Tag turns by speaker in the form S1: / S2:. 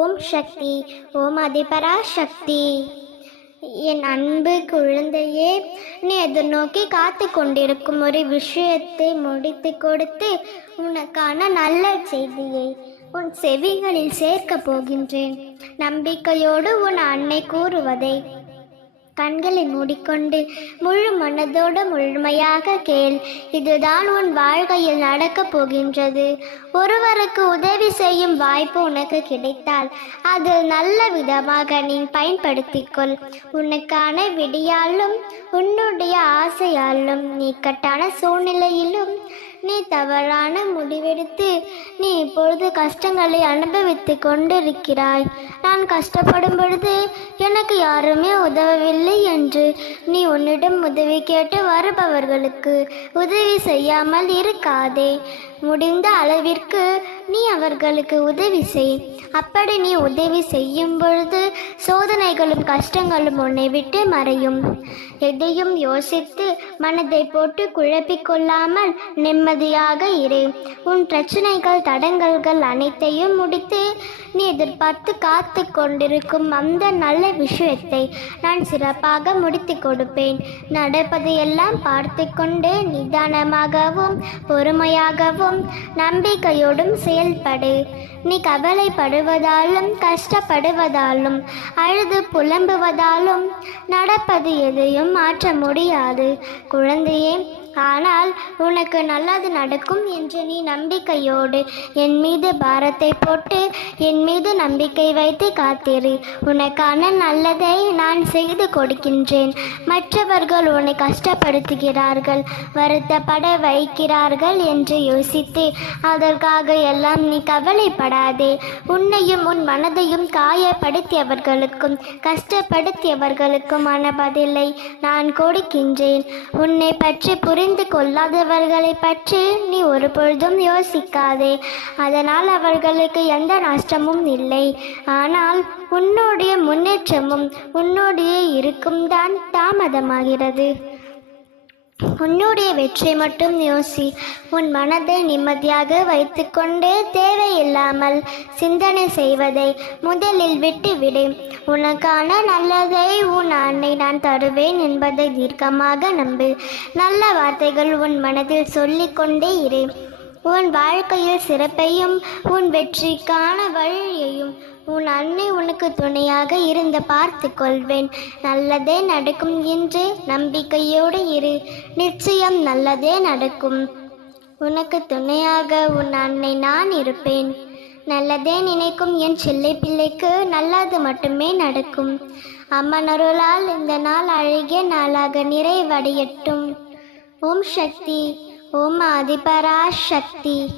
S1: ஓம் சக்தி ஓம் அதிபரா சக்தி. என் அன்பு குழந்தையே நீ எதிர்நோக்கி காத்து கொண்டிருக்கும் ஒரு விஷயத்தை முடித்து கொடுத்து உனக்கான நல்ல செய்தியை உன் செவிகளில் சேர்க்கப் போகின்றேன். நம்பிக்கையோடு உன் அன்னை கூறுவதை கண்களை மூடிக்கொண்டு முழு மனதோடு முழுமையாக கேள். இதுதான் உன் வாழ்க்கையில் நடக்கப் போகின்றது. ஒருவருக்கு உதவி செய்யும் வாய்ப்பு உனக்கு கிடைத்தால் அது நல்ல விதமாக நீ பயன்படுத்திக்கொள். உனக்கான விடியாலும் உன்னுடைய ஆசையாலும் நீக்கட்டான சூழ்நிலையிலும் நீ தவறான முடிவெடுத்து நீ இப்பொழுது கஷ்டங்களை அனுபவித்து கொண்டிருக்கிறாய். நான் கஷ்டப்படும் பொழுது எனக்கு யாருமே உதவவில்லை என்று நீ உன்னிடம் உதவி கேட்டு வருபவர்களுக்கு உதவி செய்யாமல் இருக்காதே. முடிந்த அளவிற்கு நீ அவர்களுக்கு உதவி செய். அப்படி நீ உதவி செய்யும் பொழுது சோதனைகளும் கஷ்டங்களும் உன்னை விட்டு மறையும். எதையும் யோசித்து மனதை போட்டு குழப்பிக் கொள்ளாமல் நிம்மதியாக இரு. உன் பிரச்சனைகள் தடங்கல்கள் அனைத்தையும் முடித்து நீ எதிர்பார்த்து காத்து கொண்டிருக்கும் அந்த நல்ல விஷயத்தை நான் சிறப்பாக முடித்து கொடுப்பேன். நடப்பதையெல்லாம் பார்த்து கொண்டு நிதானமாகவும் பொறுமையாகவும் நம்பிக்கையோடும் செயல்படு. நீ கவலைப்படுவதாலும் கஷ்டப்படுவதாலும் அழுது புலம்புவதாலும் நடப்பது எதையும் மாற்ற முடியாது. குழந்தையே ஆனால் உனக்கு நல்லது நடக்கும் என்று நீ நம்பிக்கையோடு என் மீது பாரத்தை போட்டு என் மீது நம்பிக்கை வைத்து காத்திரு. உனக்கான நல்லதை நான் செய்து கொடுக்கின்றேன். மற்றவர்கள் உன்னை கஷ்டப்படுத்துகிறார்கள் வருத்தப்பட வைக்கிறார்கள் என்று யோசித்து அதற்காக எல்லாம் நீ கவலைப்படாதே. உன்னையும் உன் மனதையும் காயப்படுத்தியவர்களுக்கும் கஷ்டப்படுத்தியவர்களுக்குமான பதிலை நான் கொடுக்கின்றேன். உன்னை பற்றி புரிந்து கொள்ளாதவர்களை பற்றி நீ ஒரு பொழுதும் யோசிக்காதே. அதனால் அவர்களுக்கு எந்த நஷ்டமும் இல்லை. ஆனால் உன்னுடைய முன்னேற்றமும் உன்னுடைய இருக்கும் தான் தாமதமாகிறது. உன்னுடைய வெற்றி மட்டும் யோசி. உன் மனதை நிம்மதியாக வைத்துக்கொண்டு தேவையில்லாமல் சிந்தனை செய்வதை முதலில் விட்டுவிடு. உனக்கான நல்லதை உன் அன்னை நான் தருவேன் என்பதை தீர்க்கமாக நம்பு. நல்ல வார்த்தைகள் உன் மனதில் சொல்லிக்கொண்டே இரு. உன் வாழ்க்கையில் சிறப்பையும் உன் வெற்றிக்கான வழியையும் உன் அன்னை உனக்கு துணையாக இருந்து பார்த்து கொள்வேன். நல்லதே நடக்கும் என்று நம்பிக்கையோடு இரு. நிச்சயம் நல்லதே நடக்கும். உனக்கு துணையாக உன் அன்னை நான் இருப்பேன். நல்லதே நினைக்கும் என் சில்லை பிள்ளைக்கு நல்லது மட்டுமே நடக்கும். அம்மன் அருளால் இந்த நாள் அழகிய நாளாக நிறைவடையட்டும். ஓம் சக்தி. ஓம் ஆதிபரா சக்தி